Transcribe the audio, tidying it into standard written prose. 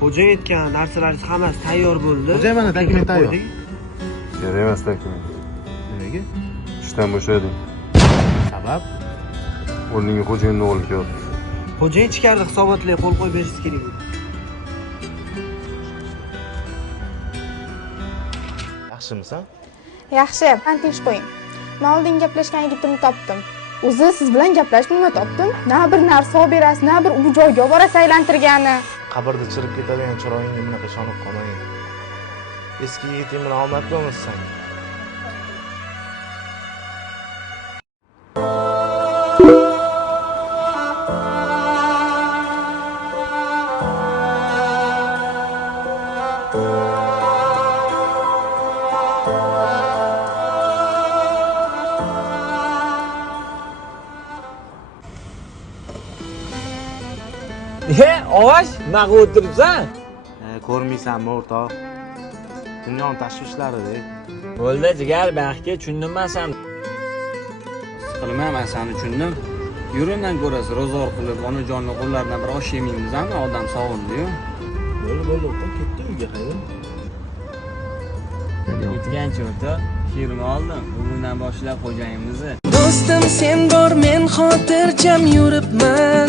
Xo'jayin aytgan narsalaringiz hammasi tayyor bo'ldi. Xo'jayin mana dokument tayyor. Kerak emas dokument. Nimaga? Ishdan bo'shadim. Sabab? O'rniga xo'jayinni o'g'li kelyapti. Xo'jayin ichkarida hisobotlarga qo'l qo'yib berishingiz kerak edi. Yaxshimisan? Yaxshi, men tinch qo'ying. Men oldin gaplashgan yigitimni topdim. O'zi siz bilan gaplashib nima topdim? Na bir narsa olib berasiz, na bir u joyga olib borasiz aylantirgani. Qabrda chirib ketadigan chiroyingga bunaqa ishonib qolmang. Eski yigiting bilan omadli bo'lmasan. Ovash, nima o'tiribsan? Ko'rmaysanmi o'rtoq? Dunyoning tashvishlari-da. Bo'ldi, jigar, baxtga tushundim men seni. Siqilma, men seni tushundim. Yurundan ko'rasiz, ro'zg'or qilib, onajonning qo'llaridan bir osh yemaymiz-mi? Odam sog'indi-yu. Bo'ldi, o'rtoq, ketdi uyga qayda? Yetgancha o'rtoq, firma oldim. Bugundan boshlab xo'jayinimizni. Do'stim sen bor, men xotirjam yuribman.